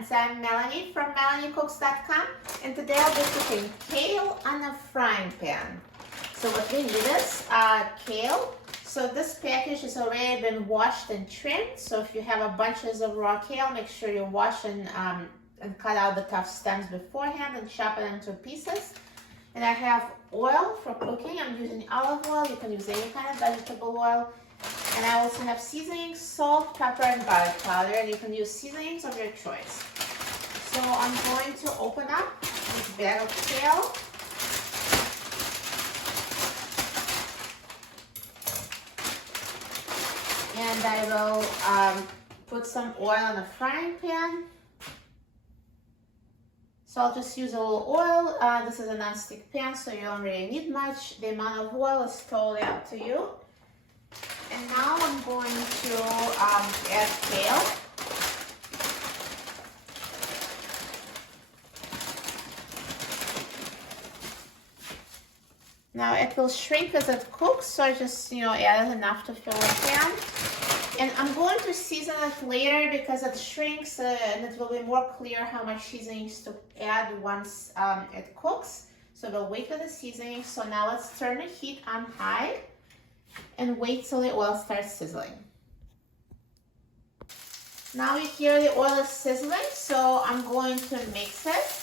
friends, I'm Melanie from MelanieCooks.com, and today I'll be cooking kale on a frying pan. So what we need is kale. So this package has already been washed and trimmed. So if you have a bunches of raw kale, make sure you wash and cut out the tough stems beforehand and chop it into pieces. And I have oil for cooking. I'm using olive oil. You can use any kind of vegetable oil. And I also have seasonings, salt, pepper, and garlic powder. And you can use seasonings of your choice. So I'm going to open up this bag of kale. And I will put some oil in a frying pan. So I'll just use a little oil. This is a non-stick pan, so you don't really need much. The amount of oil is totally up to you. And now I'm going to add kale. Now it will shrink as it cooks, so I just add enough to fill the pan. And I'm going to season it later because it shrinks and it will be more clear how much seasonings to add once it cooks. So we'll wait for the seasoning. So now let's turn the heat on high and wait till the oil starts sizzling. Now you hear the oil is sizzling, so I'm going to mix it.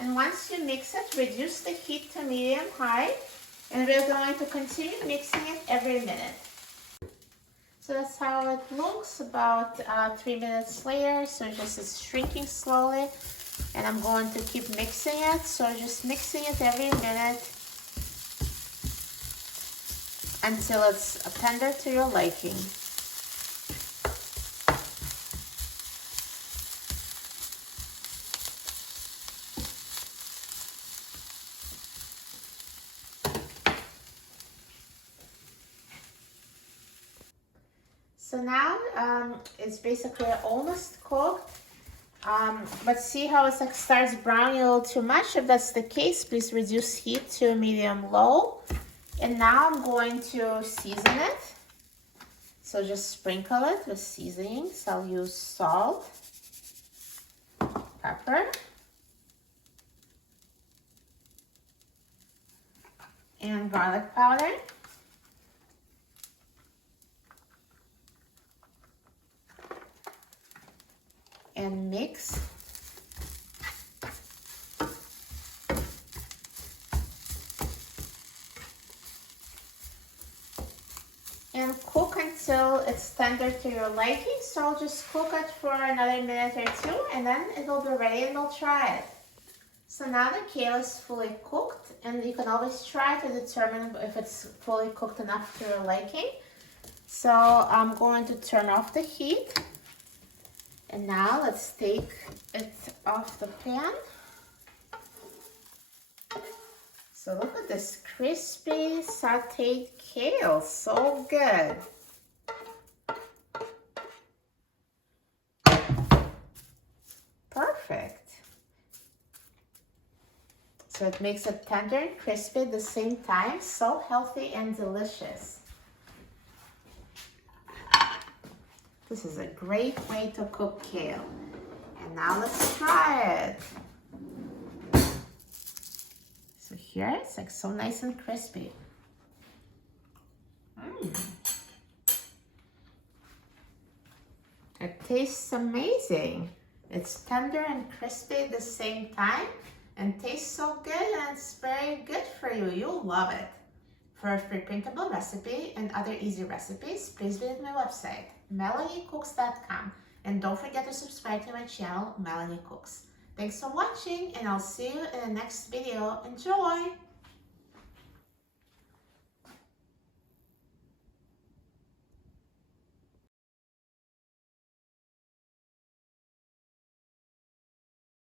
And once you mix it, reduce the heat to medium-high, and we're going to continue mixing it every minute. So that's how it looks about 3 minutes later. So just it's shrinking slowly, and I'm going to keep mixing it. So just mixing it every minute until it's tender to your liking. So now it's basically almost cooked, but see how it starts browning a little too much? If that's the case, please reduce heat to medium-low. And now I'm going to season it. So just sprinkle it with seasonings. I'll use salt, pepper, and garlic powder. And mix. And cook until it's tender to your liking. So I'll just cook it for another minute or two, and then it'll be ready and we'll try it. So now the kale is fully cooked, and you can always try to determine if it's fully cooked enough to your liking. So I'm going to turn off the heat. And now let's take it off the pan. So look at this crispy sauteed kale, so good. Perfect. So it makes it tender and crispy at the same time, so healthy and delicious. This is a great way to cook kale. And now let's try it. So here it's like so nice and crispy. It tastes amazing. It's tender and crispy at the same time and tastes so good, and it's very good for you. You'll love it. For a free printable recipe and other easy recipes, please visit my website, MelanieCooks.com. And don't forget to subscribe to my channel, Melanie Cooks. Thanks for watching, and I'll see you in the next video. Enjoy!